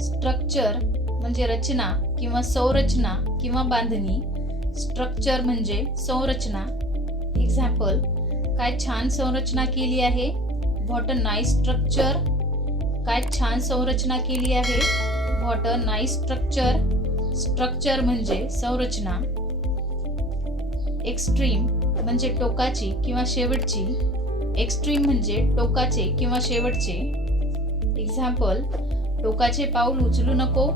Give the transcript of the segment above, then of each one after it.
Structure म्हणजे रचना किंवा संरचना किंवा बांधणी. स्ट्रक्चर म्हणजे संरचना. एक्झाम्पल, काय छान संरचना केली आहे. What a nice structure. काय छान संरचना केली आहे. What a nice structure. Structure म्हणजे संरचना. एक्स्ट्रीम म्हणजे टोकाची किंवा शेवटची. एक्स्ट्रीम म्हणजे टोकाचे किंवा शेवटचे. एक्झाम्पल, टोकाचे पाऊल उचलू नको.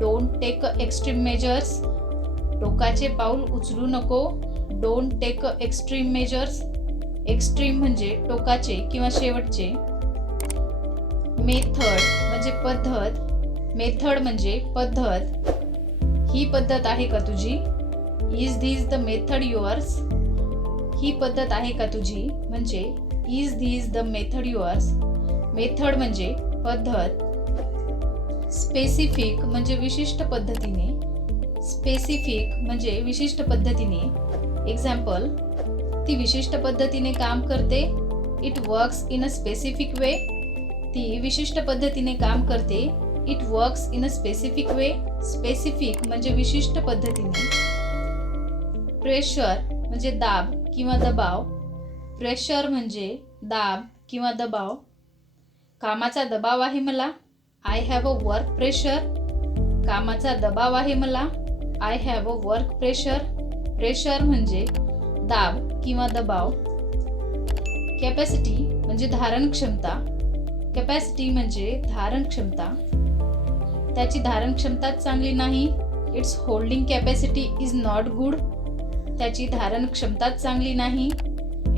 Don't take extreme measures. टोकाचे पाऊल उचलू नको. Don't take extreme measures. Extreme म्हणजे टोकाचे किंवा शेवटचे. मेथड म्हणजे पद्धत. मेथड म्हणजे पद्धत. ही पद्धत आहे का तुझी. Is this the method yours. ही पद्धत आहे का तुझी म्हणजे is this the method yours. Method म्हणजे पद्धत. स्पेसिफिक म्हणजे विशिष्ट पद्धतीने. स्पेसिफिक म्हणजे विशिष्ट पद्धतीने. एक्झाम्पल, ती विशिष्ट पद्धतीने काम करते. It works in a specific way. ती विशिष्ट पद्धतीने काम करते. It works in a specific way. Specific म्हणजे विशिष्ट पद्धतीने. प्रेशर म्हणजे दाब किंवा दबाव. प्रेशर म्हणजे दाब किंवा दबाव. कामाचा दबाव आहे मला. I have a work pressure. कामाचा दबाव आहे मला. I have a work pressure. Pressure म्हणजे दाब किंवा दबाव. कॅपॅसिटी म्हणजे धारण क्षमता. कॅपॅसिटी म्हणजे धारण क्षमता. त्याची धारण क्षमताच चांगली नाही. It's holding capacity is not good. त्याची धारण क्षमताच चांगली नाही.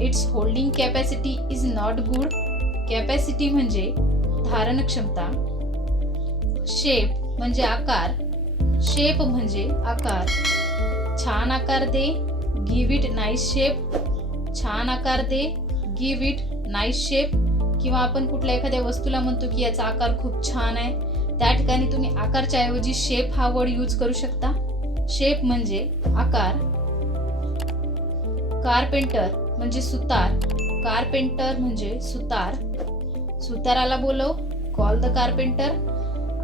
It's holding capacity is not good. Capacity म्हणजे धारण क्षमता. शेप म्हणजे आकार. शेप म्हणजे आकार. छान आकार दे. Give it nice shape. छान आकार दे. Give it nice shape. किंवा आपण कुठल्या एखाद्या वस्तूला म्हणतो की याचा आकार खूप छान आहे. त्या ठिकाणी तुम्ही आकारच्या ऐवजी शेप हा वर्ड यूज करू शकता. शेप म्हणजे आकार. कारपेंटर म्हणजे सुतार. कारपेंटर म्हणजे सुतार. सुताराला बोलव. Call the carpenter.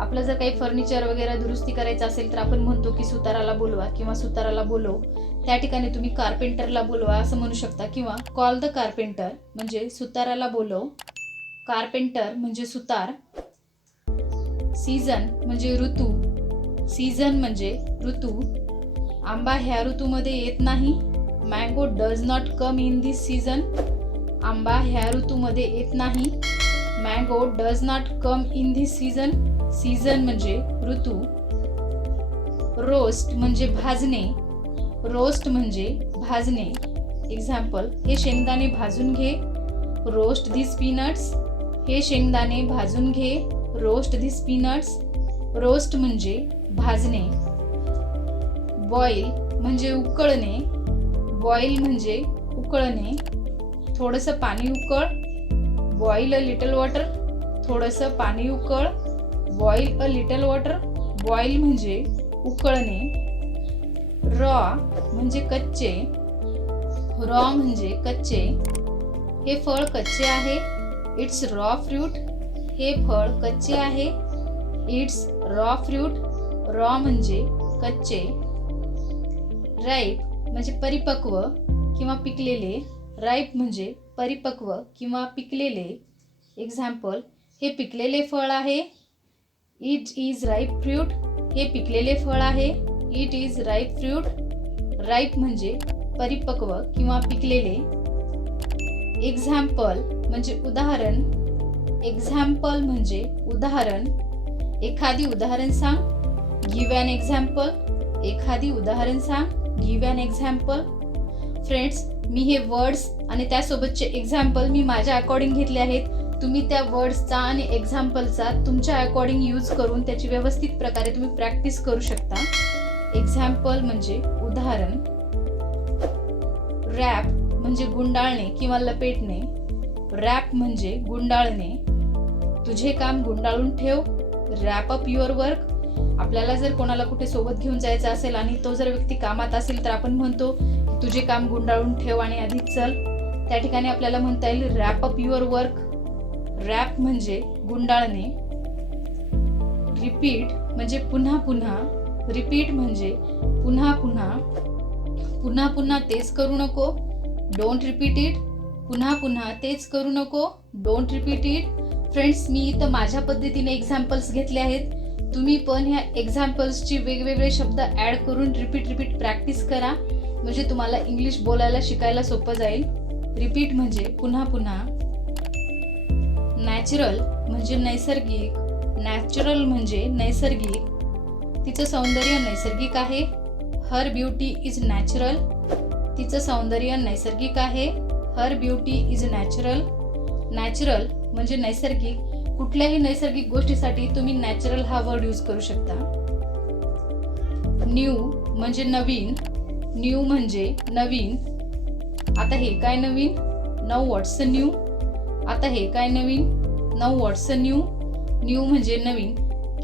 आपलं जर काही फर्निचर वगैरे दुरुस्ती करायचं असेल तर आपण म्हणतो की सुताराला बोलवा किंवा सुताराला बोलव. त्या ठिकाणी तुम्ही कारपेंटरला बोलवा असं म्हणू शकता किंवा कॉल द कारपेंटर म्हणजे सुताराला बोलव. कारपेंटर म्हणजे सुतार. सीझन म्हणजे ऋतू. सीझन म्हणजे ऋतू. आंबा ह्या ऋतूमध्ये येत नाही. Mango does not come in this season. आंबा ह्या ऋतूमध्ये येत नाही. Mango does not come in this season. Season म्हणजे ऋतू. रोस्ट म्हणजे भाजणे. रोस्ट म्हणजे भाजणे. एक्झाम्पल, हे शेंगदाणे भाजून घे. रोस्ट दिस पीनट्स. हे शेंगदाणे भाजून घे. रोस्ट दिस पीनट्स. रोस्ट म्हणजे भाजणे. बॉईल म्हणजे उकळणे. बॉईल म्हणजे उकळणे. थोडंसं पाणी उकळ. Boil a little water. थोडंसं पाणी उकळ. Boil a little water. Boil म्हणजे उकळणे. रॉ म्हणजे कच्चे. रॉ म्हणजे कच्चे. हे फळ कच्चे आहे. It's raw fruit. हे फळ कच्चे आहे. It's raw fruit. रॉ म्हणजे कच्चे. राईप म्हणजे परिपक्व किंवा पिकलेले. राईप म्हणजे परिपक्व किंवा पिकलेले. एक्झाम्पल, हे पिकलेले फळ आहे. It is ripe fruit. हे पिकलेले फळ आहे. It is ripe fruit. Ripe म्हणजे परिपक्व किंवा पिकलेले. एक्झाम्पल म्हणजे उदाहरण. एक्झाम्पल म्हणजे उदाहरण. एखादी उदाहरण सांग. Give an example. एखादी उदाहरण सांग. Give an example. फ्रेंड्स, मी हे वर्ड्स आणि त्यासोबतचे एक्झाम्पल मी माझ्या अकॉर्डिंग घेतले आहेत. तुम्ही त्या वर्ड्सचा आणि एक्झाम्पलचा तुमच्या अकॉर्डिंग यूज करून त्याची व्यवस्थित प्रकारे तुम्ही प्रॅक्टिस करू शकता. एक्झाम्पल म्हणजे उदाहरण. रॅप म्हणजे गुंडाळणे किंवा लपेटणे. रॅप म्हणजे गुंडाळणे. तुझे काम गुंडाळून ठेव. Wrap up your work. आपल्याला जर कोणाला कुठे सोबत घेऊन जायचं असेल आणि तो जर व्यक्ती कामात असेल तर आपण म्हणतो की तुझे काम गुंडाळून ठेव आणि आधी चल. त्या ठिकाणी आपल्याला म्हणता येईल wrap up your work. Wrap म्हणजे गुंडाळणे. रिपीट म्हणजे पुन्हा पुन्हा, रिपीट म्हणजे पुन्हा पुन्हा, पुन्हा पुन्हा तेच करू नको, डोंट रिपीट इट, पुन्हा पुन्हा तेच करू नको, डोंट रिपीट इट. फ्रेंड्स, मी इथं माझ्या पद्धतीने एक्झाम्पल्स घेतले आहेत. तुम्ही पण ह्या एक्झाम्पल्सची वेगवेगळे शब्द ॲड करून रिपीट प्रॅक्टिस करा, म्हणजे तुम्हाला इंग्लिश बोलायला शिकायला सोपं जाईल. रिपीट म्हणजे पुन्हा पुन्हा. नॅचरल म्हणजे नैसर्गिक, नॅचरल म्हणजे नैसर्गिक, तिचं सौंदर्य नैसर्गिक आहे. हर ब्युटी इज नॅचरल, तिचं सौंदर्य नैसर्गिक आहे. हर ब्युटी इज नॅचरल. नॅचरल म्हणजे नैसर्गिक. कुठल्याही नैसर्गिक गोष्टीसाठी तुम्ही नॅचरल हा वर्ड यूज करू शकता. न्यू म्हणजे नवीन, न्यू म्हणजे नवीन. आता हे काय नवीन, नाऊ व्हॉट्स न्यू. आता हे काय नवीन, नाऊ व्हॉट्स न्यू. न्यू म्हणजे नवीन.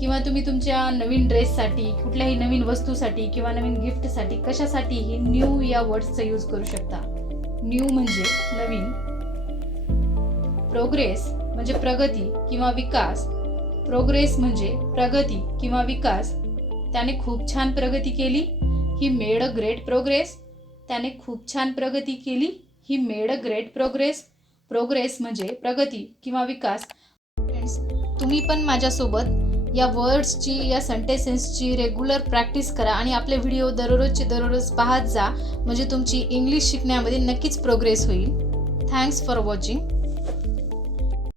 किंवा तुम्ही तुमच्या नवीन ड्रेससाठी, कुठल्याही नवीन वस्तूसाठी किंवा नवीन गिफ्टसाठी कशासाठीही न्यू या वर्ड्सचा यूज करू शकता. न्यू म्हणजे नवीन. प्रोग्रेस म्हणजे प्रगती किंवा विकास. प्रोग्रेस म्हणजे प्रगती किंवा विकास. त्याने खूप छान प्रगती केली. He made a great progress. त्याने खूप छान प्रगती केली. He made a great progress. Progress म्हणजे प्रगती किंवा विकास. फ्रेंड्स, तुम्ही पण माझ्यासोबत या वर्ड्सची, या सेंटेन्सेसची रेग्युलर प्रॅक्टिस करा आणि आपले व्हिडिओ दररोज पाहत जा, म्हणजे तुमची इंग्लिश शिकण्यामध्ये नक्कीच प्रोग्रेस होईल. Thanks for watching.